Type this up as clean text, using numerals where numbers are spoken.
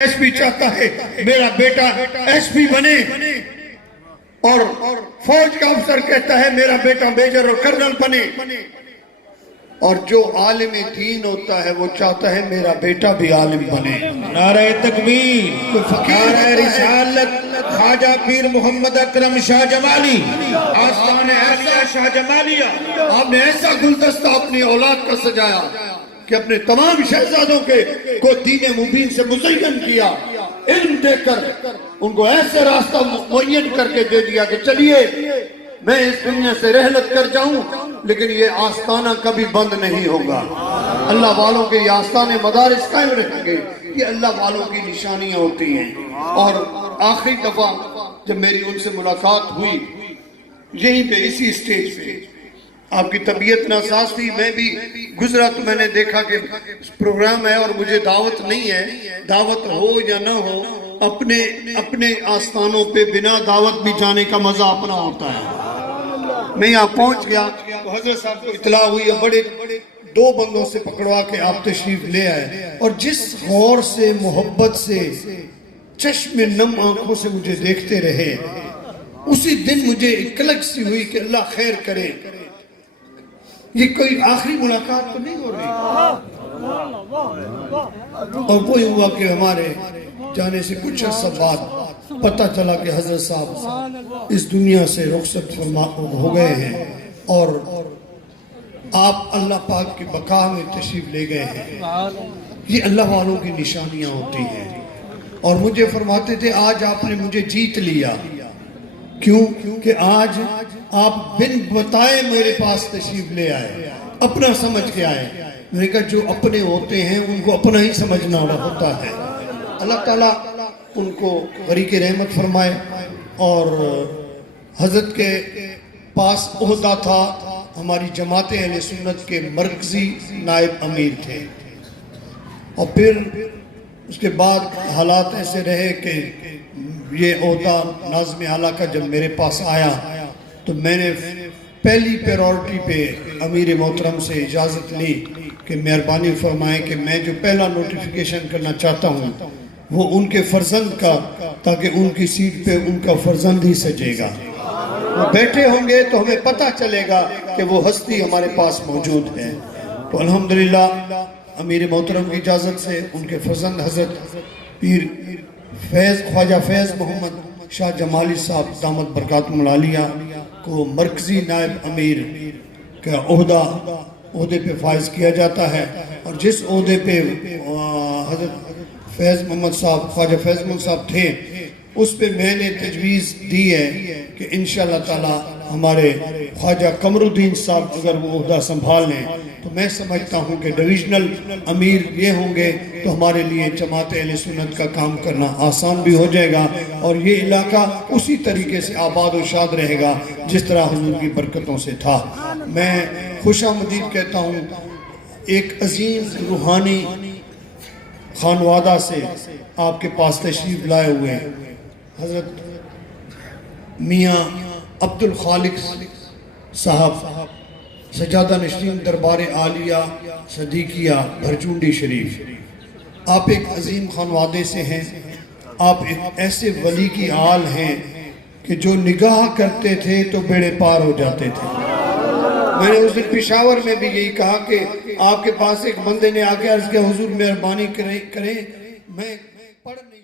S P چاہتا ہے میرا بیٹا ایس پی بنے، اور فوج کا افسر کہتا ہے میرا بیٹا میجر اور کرنل بنے، اور جو عالم دین ہوتا ہے وہ چاہتا ہے میرا بیٹا بھی عالم بنے۔ نعرہ تکبیر، نعرہ رسالت، خواجہ پیر محمد اکرم شاہ جمالی، آستان اہلیہ شاہ جمالیہ۔ آپ نے ایسا گلدستہ اپنی اولاد کا سجایا کہ اپنے تمام شہزادوں کو دین مبین سے مزین کیا، علم دے کر ان کو ایسے راستہ معین کر کے دے دیا کہ چلیے میں اس دنیا سے رحلت کر جاؤں لیکن یہ آستانہ کبھی بند نہیں ہوگا۔ اللہ والوں کے یہ آستانے مدارس قائم رہیں گے، یہ اللہ والوں کی نشانیاں ہوتی ہیں۔ اور آخری دفعہ جب میری ان سے ملاقات ہوئی یہیں پہ اسی سٹیج پہ، آپ کی طبیعت ناساز تھی، میں بھی گزرا تو میں نے دیکھا کہ پروگرام ہے اور مجھے دعوت نہیں ہے، دعوت ہو یا نہ ہو اپنے آستانوں پہ بنا دعوت بھی جانے کا مزہ اپنا ہوتا ہے۔ میں یہاں پہنچ گیا تو حضرت صاحب کو اطلاع ہوئی، بڑے دو بندوں سے پکڑوا کے آپ تشریف لے آئے، اور جس غور سے محبت سے چشم نم آنکھوں سے مجھے دیکھتے رہے، اسی دن مجھے ایک کلک سی ہوئی کہ اللہ خیر کرے، یہ کوئی آخری ملاقات تو نہیں ہو رہی۔ اور وہی ہوا کہ ہمارے جانے سے کچھ عرصہ بعد پتہ چلا کہ حضرت صاحب اس دنیا سے رخصت ہو گئے ہیں، اور آپ اللہ پاک کی بقا میں تشریف لے گئے ہیں۔ یہ اللہ والوں کی نشانیاں ہوتی ہیں، اور مجھے فرماتے تھے آج آپ نے مجھے جیت لیا۔ کیوں؟ کہ آج آپ بن بتائے میرے پاس تشریف لے آئے، اپنا سمجھ کے آئے۔ میں نے کہا جو اپنے ہوتے ہیں ان کو اپنا ہی سمجھنا ہوتا ہے۔ اللہ تعالیٰ ان کو غریق رحمت فرمائے۔ اور حضرت کے پاس عہدہ تھا، ہماری جماعت اہل سنت کے مرکزی نائب امیر تھے، اور پھر اس کے بعد حالات ایسے رہے کہ یہ عہدہ ناظم اعلیٰ کا جب میرے پاس آیا تو میں نے پہلی پیرورٹی پہ امیر محترم سے اجازت لی کہ مہربانی فرمائیں کہ میں جو پہلا نوٹیفیکیشن کرنا چاہتا ہوں وہ ان کے فرزند کا، تاکہ ان کی سیٹ پہ ان کا فرزند ہی سجے گا، وہ بیٹھے ہوں گے تو ہمیں پتہ چلے گا کہ وہ ہستی ہمارے پاس موجود ہے۔ تو الحمدللہ امیر محترم کی اجازت سے ان کے فرزند حضرت پیر خواجہ فیض محمد شاہ جمالی صاحب دامت برکاتہم العالیہ کو مرکزی نائب امیر کا عہدے پہ فائز کیا جاتا ہے، اور جس عہدے پہ حضرت فیض محمد صاحب خواجہ فیض محمد صاحب تھے اس پہ میں نے تجویز دی ہے کہ انشاءاللہ تعالی ہمارے خواجہ قمر الدین صاحب اگر وہ عہدہ سنبھال لیں تو میں سمجھتا ہوں کہ ڈویژنل امیر یہ ہوں گے تو ہمارے لیے جماعت اہل سنت کا کام کرنا آسان بھی ہو جائے گا، اور یہ علاقہ اسی طریقے سے آباد و شاد رہے گا جس طرح حضور کی برکتوں سے تھا۔ میں خوش آمدید کہتا ہوں ایک عظیم روحانی خانوادہ سے آپ کے پاس تشریف لائے ہوئے حضرت میاں عبد الخالق صاحب سجادہ نشین دربار عالیہ صدیقیہ بھرچونڈی شریف، آپ ایک عظیم خانوادے سے ہیں، آپ ایک ایسے ولی کی آل ہیں کہ جو نگاہ کرتے تھے تو بیڑے پار ہو جاتے تھے۔ میں نے اس دن پشاور میں بھی یہی کہا کہ آپ کے پاس ایک بندے نے آ کے عرض کیا حضور مہربانی کریں میں پڑھ نہیں